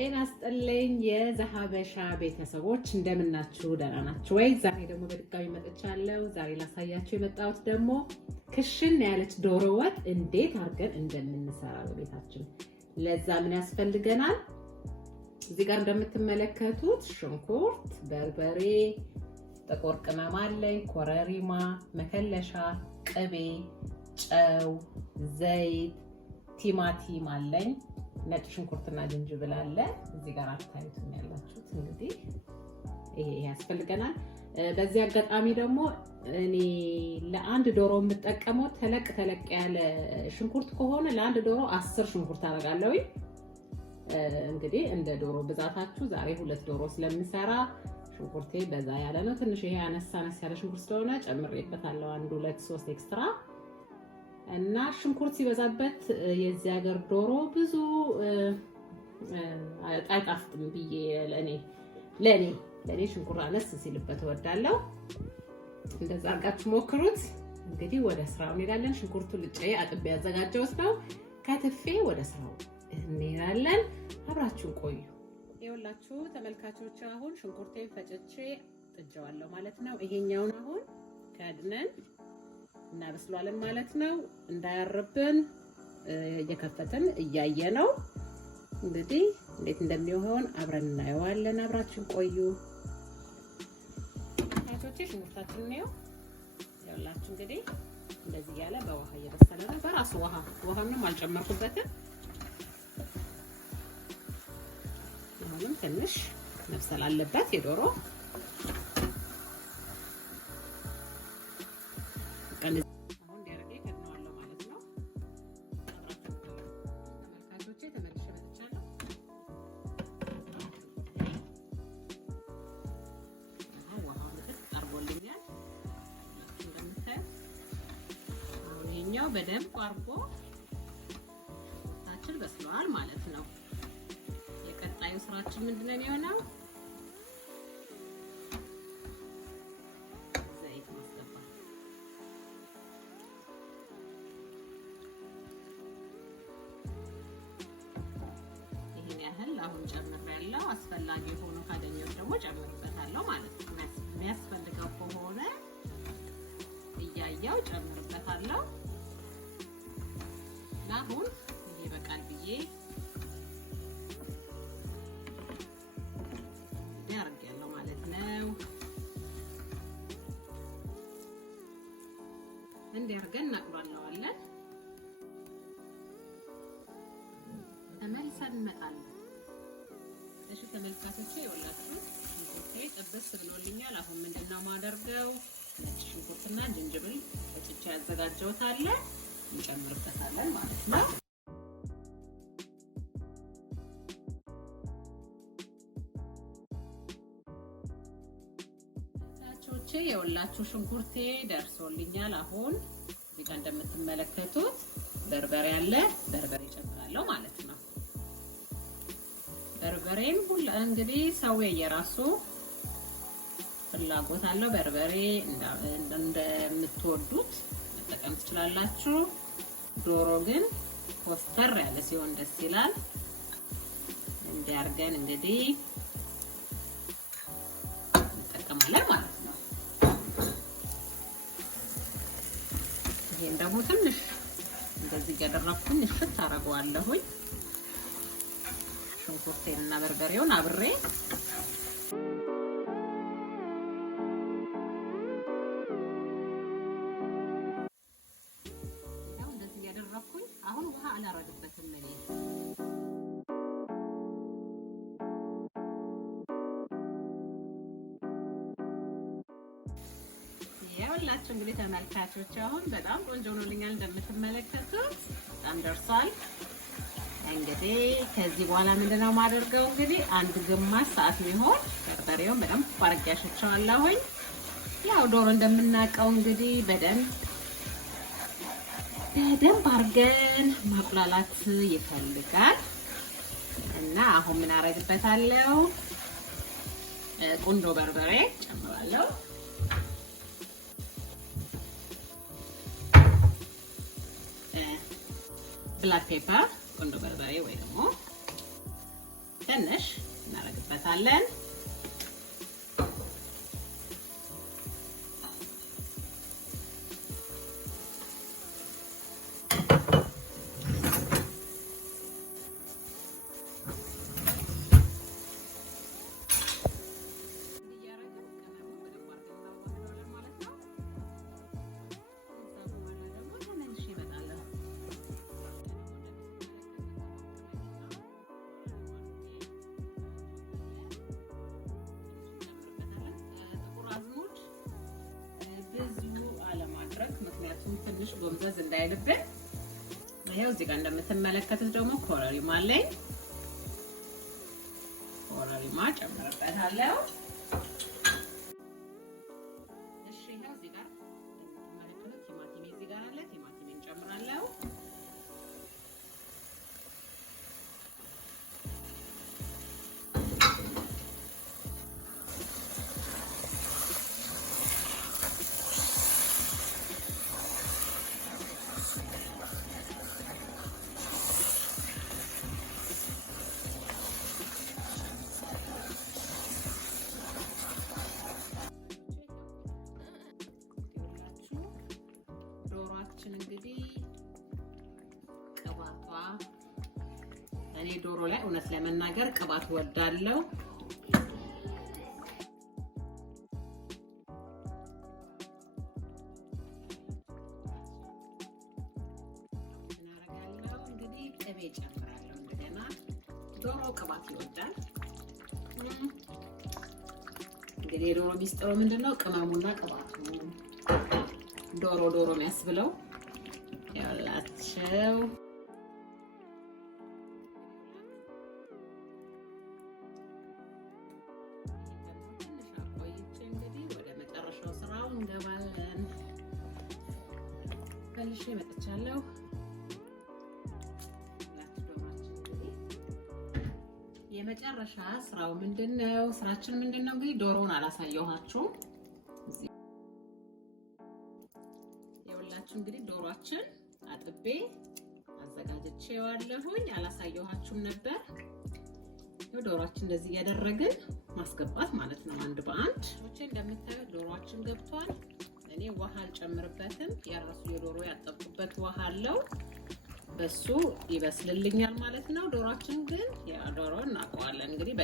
ጤና ይስጥልኝ የዘሀበሻ ቤተሰቦች እንደምናችሁ ደህና ናችሁ ወይ? ዛሬ ደግሞ በድጋሚ መጥቻለሁ። ዛሬ ላሳያችሁ የመጣሁት ደግሞ ክሽን ያለች ዶሮ ወጥ እንዴት አድርገን እንደምንሰራ በቤታችን። ለዛ ምን ያስፈልገናል? እዚህ ጋር እንደምትመለከቱት ሽንኩርት፣ በርበሬ፣ ጥቁር ቅመም አለኝ፣ ኮረሪማ፣ መከለሻ፣ ቅቤ፣ ጨው፣ ዘይት፣ ቲማቲም አለኝ፣ ነጭ ሽንኩርትና ዝንጅብል አለ። እዚህ ጋር አታዩትም ያላችሁት እንግዲህ ይሄ ያስፈልገናል። በዚህ አጋጣሚ ደግሞ እኔ ለአንድ ዶሮ የምጠቀመው ተለቅ ያለ ሽንኩርት ከሆነ ለአንድ ዶሮ 10 ሽንኩርት አደርጋለሁ። እንግዲህ እንደ ዶሮ ብዛታችሁ ዛሬ 2 ዶሮ ስለምሰራ ሽንኩርቴ በዛ ያለ ነው። ትንሽ ይሄ አነሳ ያለ ሽንኩርት ስለሆነ ጨምሬበታለሁ 1 2 3 ኤክስትራ። እና ሽንኩርት ሲበዛበት የዚህ ሀገር ዶሮ ብዙ አይጣፍጥም ብዬ ለኔ ሽንኩርት አነስ ሲልበት እወዳለሁ። እንደዛ አድርጋችሁ ሞክሩት። እንግዲህ ወደ ስራው እንሄዳለን። ሽንኩርቱን ልጬ አጥቤ ያዘጋጀሁት ነው። ከትፌ ወደ ስራው እንሄዳለን። አብራችሁን ቆዩ። ይኸውላችሁ ተመልካቾች አሁን ሽንኩርቴን ፈጭቼ ጥጄዋለሁ ማለት ነው። ይሄኛውን አሁን ከድነን እናበስሏለን ማለት ነው። እንዳያርብን እየከፈትን እያየ ነው። እንግዲህ እንዴት እንደሚሆን አብረን እናየዋለን። አብራችን ቆዩ። ታቶቼ ሽንኩርታችን ነው ያላችሁ። እንግዲህ እንደዚህ ያለ በውሃ እየበሰለ ነው። በራሱ ውሃ ምንም አልጨመርኩበትም። አሁንም ትንሽ መብሰል አለበት የዶሮ በደንብ አርጎ ታችን በስሏል ማለት ነው። የቀጣዩ ስራችን ምንድነው የሚሆነው? ዘይት ማስገባት። ይሄን ያህል አሁን ጨምሬያለሁ። አስፈላጊ ሆኖ ካገኘው ደግሞ ጨምርበታለሁ ማለት ነው። የሚያስፈልገው ከሆነ እያያው ጨምርበታለሁ። አሁን ይሄ በቃል ብዬ ያርጋለሁ ማለት ነው። እንዲያርገን እናቁላለዋለን። ተመልሰን እንመጣለን። እሺ ተመልካቾቼ ይኸውላችሁ ሽንኩርቴ ጥብስ ብሎልኛል። አሁን ምንድነው ማደርገው? ነጭ ሽንኩርትና ዝንጅብል ፈጭቼ ያዘጋጀሁት አለ እንጨምርበታለን ማለት ነው። ታቾቼ የወላችሁ ሽንኩርቴ ደርሶልኛል። አሁን እዚህ ጋር እንደምትመለከቱት በርበሬ አለ። በርበሬ ጨምራለሁ ማለት ነው። በርበሬም እንግዲህ ሰው የራሱ ፍላጎት አለው። በርበሬ እንደምትወዱት መጠቀም ትችላላችሁ። ዶሮ ግን ኮስተር ያለ ሲሆን ደስ ይላል። እንዲያርገን እንግዲህ እንጠቀማለን ማለት ነው። ይሄን ደግሞ ትንሽ እንደዚህ ያደረኩኝ እሽት አደርገዋለሁኝ። ሽንኩርቴንና በርበሬውን አብሬ አሁን ውሃ አላረግበትም። ያውላችሁ እንግዲህ ተመልካቾች አሁን በጣም ቆንጆ ሆኖልኛል። እንደምትመለከቱት በጣም ደርሷል። እንግዲህ ከዚህ በኋላ ምንድነው ማደርገው? እንግዲህ አንድ ግማሽ ሰዓት ሊሆን በርበሬውን በደንብ አድርጌ አሸቸዋለሁኝ። ያው ዶሮ እንደምናውቀው እንግዲህ በደንብ አድርገን ማቁላላት ይፈልጋል እና አሁን ምን አደርግበታለሁ? ቁንዶ በርበሬ ጨምራለሁ። ብላክ ፔፐር ቁንዶ በርበሬ ወይ ደግሞ ትንሽ እናደርግበታለን። ምክንያቱም ትንሽ ጎምዘዝ እንዳይልብን። ይሄው እዚህ ጋር እንደምትመለከቱት ደግሞ ኮረሪማ አለኝ። ኮረሪማ ጨምርበታለሁ። እሺ ይሄው እዚህ ጋር እንደምትመለከቱት ቲማቲም እዚህ ጋር አለ። ቲማቲም ጨምራለሁ። እንግዲህ ቅባቷ እኔ ዶሮ ላይ እውነት ለመናገር ቅባት ወዳለው እናረጋለሁ። እንግዲህ ቅቤ ጨምራለሁ። እንደገና ዶሮ ቅባት ይወዳል። እንግዲህ ዶሮ ሚስጥሩ ምንድነው? ቅመሙና ቅባቱ ዶሮ የሚያስብለው ያላቸው ትንሽ አቆይቼ እንግዲህ ወደ መጨረሻው ስራው እንገባለን። ፈልሼ መጥቻለሁ። የመጨረሻ ስራው ምንድነው? ስራችን ምንድነው? እንግዲህ ዶሮውን አላሳየኋችሁም። እንግዲህ ዶሮአችን አጥቤ አዘጋጅቼዋለሁኝ። አላሳየኋችሁም ነበር። ዶሮአችን እንደዚህ እያደረግን ማስገባት ማለት ነው፣ አንድ በአንድ። እንደምታዩት ዶሮአችን ገብቷል። እኔ ውሃ አልጨምርበትም። የራሱ የዶሮ ያጠብኩበት ውሃ አለው፣ በሱ ይበስልልኛል ማለት ነው። ዶሮአችን ግን ዶሮ እናውቀዋለን እንግዲህ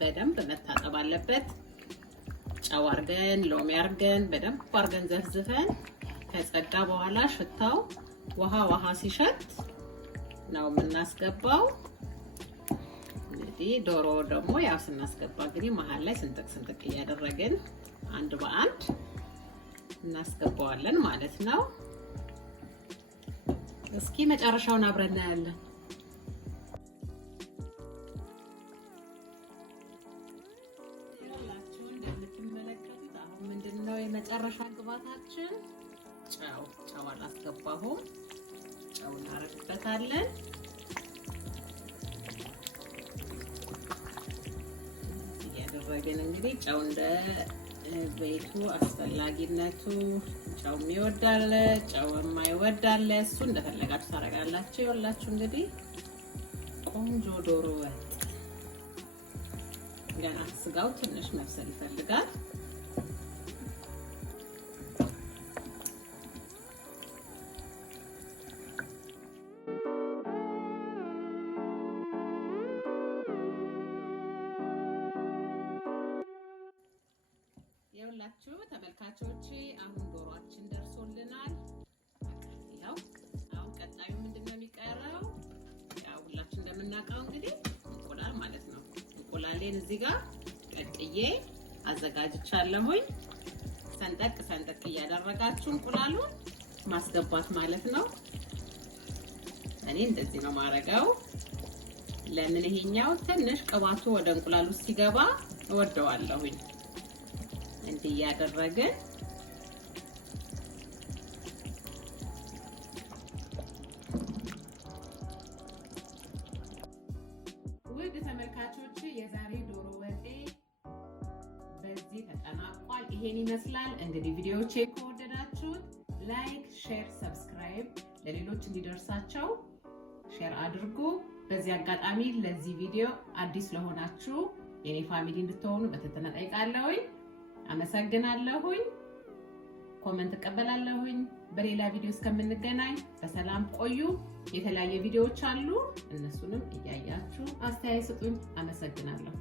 በደንብ መታጠብ አለበት። ጨው አድርገን ሎሚ አድርገን በደንብ አድርገን ዘፍዝፈን ከጸዳ በኋላ ሽታው ውሃ ሲሸት ነው የምናስገባው። እንግዲህ ዶሮ ደግሞ ያው ስናስገባ እንግዲህ መሀል ላይ ስንጥቅ እያደረግን አንድ በአንድ እናስገባዋለን ማለት ነው። እስኪ መጨረሻውን አብረን እናያለን። እንደምትመለከቱት አሁን ምንድነው የመጨረሻ ግብአታችን? ጨው አላስገባሁም። ጨው እናደርግበታለን። እያደረግን እንግዲህ ጨው እንደ ቤቱ አስፈላጊነቱ ጨው የሚወዳለ ጨው የማይወዳለ እሱ እንደፈለጋችሁ ታደርጋላችሁ። ይኸውላችሁ እንግዲህ ቆንጆ ዶሮ ወጥ ገና ስጋው ትንሽ መብሰል ይፈልጋል። ይኸውላችሁ ተመልካቾቼ አሁን ዶሮአችን ደርሶልናል። ያው አሁን ቀጣዩ ምንድነው የሚቀረው? ያው ሁላችን እንደምናውቀው እንግዲህ እንቁላል ማለት ነው። እንቁላሌን እዚህ ጋር ቀቅዬ አዘጋጅቻለሁኝ። ሰንጠቅ እያደረጋችሁ እንቁላሉን ማስገባት ማለት ነው። እኔ እንደዚህ ነው ማረጋው። ለምን ይሄኛው ትንሽ ቅባቱ ወደ እንቁላሉ ሲገባ እወደዋለሁኝ። እንዲህ ያደረግን ውድ ተመልካቾች የዛሬ ዶሮ ወጤ በዚህ ተጠናቋል። ይሄን ይመስላል። እንግዲህ ቪዲዮዎቼ ከወደዳችሁት ላይክ፣ ሼር፣ ሰብስክራይብ ለሌሎች እንዲደርሳቸው ሼር አድርጉ። በዚህ አጋጣሚ ለዚህ ቪዲዮ አዲስ ለሆናችሁ የኔ ፋሚሊ እንድትሆኑ በትህትና ጠይቃለሁኝ። አመሰግናለሁኝ። ኮሜንት እቀበላለሁኝ። በሌላ ቪዲዮ እስከምንገናኝ በሰላም ቆዩ። የተለያየ ቪዲዮዎች አሉ፣ እነሱንም እያያችሁ አስተያየት ስጡኝ። አመሰግናለሁ።